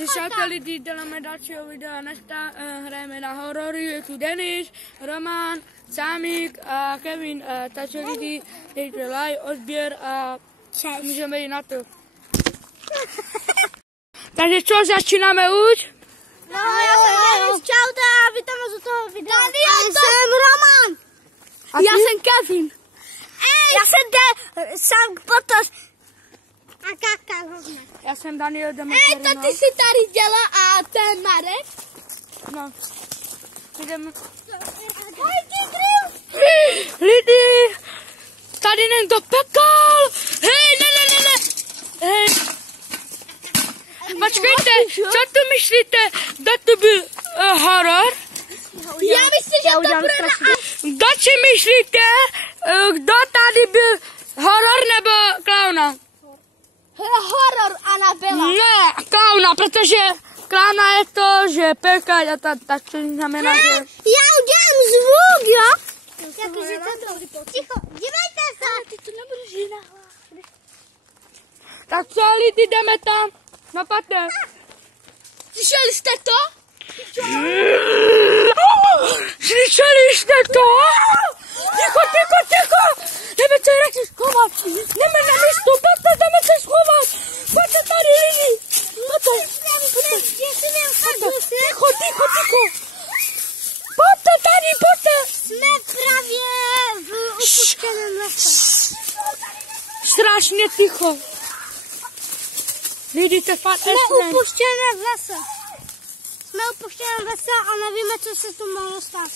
Takže čaute lidi, děláme dalšího videa, dneska hrajeme na horory, je tu Denis, Roman, Sámík a Kevin, takže lidi, dejte like, odběr a můžeme jít na to. Takže co, začínáme už? No, já jsem Denis, čaute a vítám vás u toho videa. Já jsem Roman. Já jsem Kevin. Já jsem Sam Potos. A Kaka rovně. Já jsem Daniel Demeter. To ty si tady dělá a ten Marek? No. Jdeme. Lidi, tady jdem do pekel. Hej, ne. Hej. Počkejte, co tu myslíte, kdo tu byl horor? Já myslím, že to bude na... Kdo si myslíte, kdo tady byl horor nebo klauna? Horor, Anabela. Ne, klauna, protože klauna je to, že pekel a tak to znamená, že... Já udělám zvuk, jo? Ticho, dívejte se. Ty to nebudeš jít na hlavu. Tak co, lidi, jdeme tam? Napadne. Slyšeli jste to? Slyšeli jste to? Ticho. Jdeme se radši schovat. Jdeme na místo, jdeme se schovat. Pojďte tady, lidi. Ticho. Pojďte tady. Jsme právě v opuštěném lese. Strašně ticho. Lidi, to fakt Jsme upuštěné v lese. Jsme upuštěné v lese a nevíme, co se tu mohlo stát.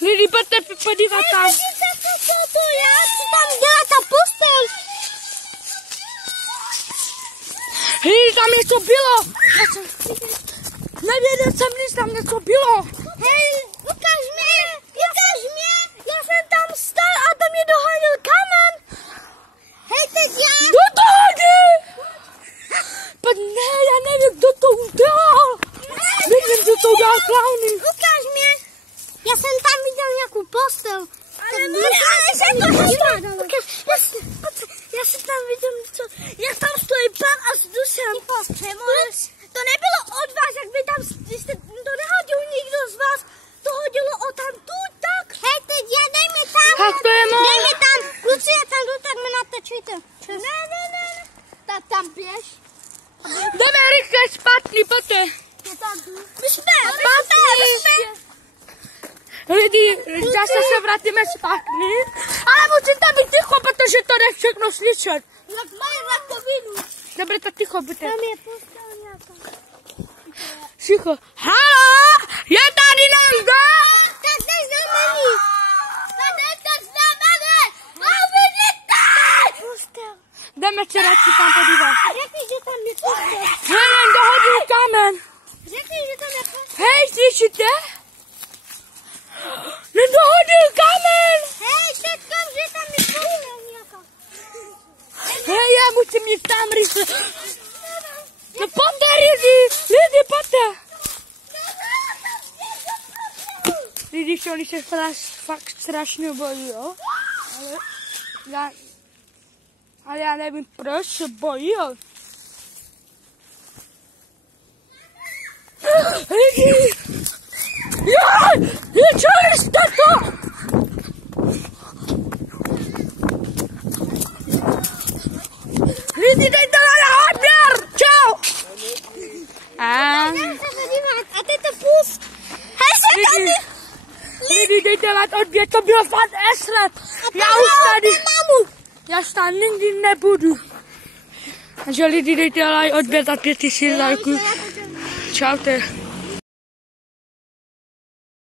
Lidi, pojďte podívat tam. Vidíte, co to je? Co tam dělá ta postel? Lidi, tam něco bylo. Nevěděl jsem nic, tam něco bylo. Hej, ukaž mě. Já jsem tam stál a tam mě dohodil kamen. Hej, teď já. Kdo to hodí? Ne, já nevím, kdo to udělal. Nevím, kdo to udělal klauny. Ukaž mě. Já jsem tam viděl nějakou postel. Já jsem tam viděl něco. Já tam stojí pan a jdu sem. To nebylo od vás, jak by tam, to nehodil nikdo z vás. To hodilo o tam tu, tak. Hej, teď dejme tam. Tak to je moc. Dejme tam. Kluci, já tam jdu, tak mi natočíte. Ne. Tak tam běž. Jdeme rychle zpátky, pojďte. My jsme. Lidi, zase se vrátíme zpátky. Ale musíte být ticho, protože to jde všechno slyšet. Jak mají rakovinu. Dobře, tak ticho buďte. Tam je postel nějaká. Ticho. Haló, je tady někdo? Tak teď znamení. Postel. Jdeme se radši tam podívat. Řekni, že tam je postel. Hej, dohodil kamen. Řekni, že tam je postel. Hej, slyšíte? Nedohodil kamen. Hej, čekám, že tam je postel nějaká. Hej, já musím jít tam rychle. No pojďte, lidi, pojďte. Lidi, oni se fakt strašně bojí, jo? Ale já nevím, proč se bojí, jo? Lidi! Slyšeli jste to? Lidi, dejte na odběr! Čau! A teď to pust. Hej, se tady. Lidi, dejte na odběr, to bylo fakt eslet. Já už tam nikdy nebudu. Takže lidi, dejte like, odběr za 5000 lajků. Čaute.